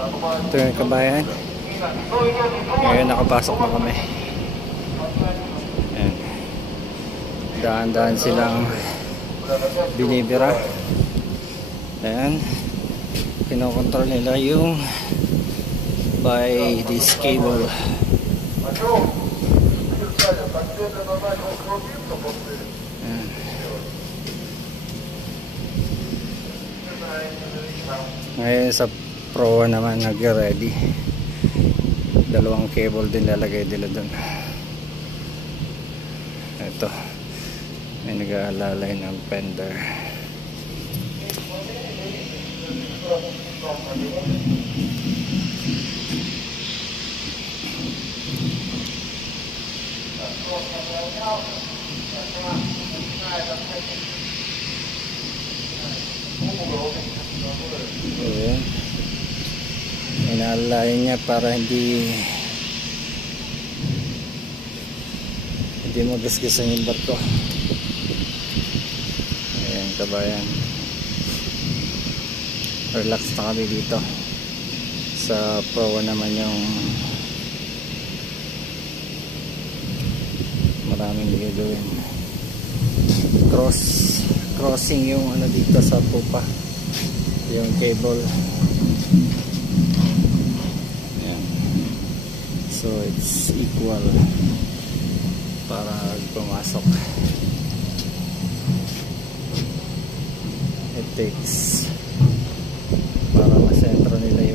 Ito yung kabayan. Ngayon nakapasok na kami. Ayan. Daan-daan silang binibira. Ayan. Pinokontrol nila yung by this cable. Ayan. Ngayon sa Pro naman nag-ready. Dalawang cable din lalagay nila dun. Ito, may nag-aalalay ng fender. Ayan. Inaalalayan niya para hindi magasgasan yung barko. Ayan kabayan, relax na kami dito. Sa Pro naman yung maraming gagawin. Crossing yung ano dito sa pupa, yung cable. Ayan. So it's equal para pumasok. It takes para masentro nila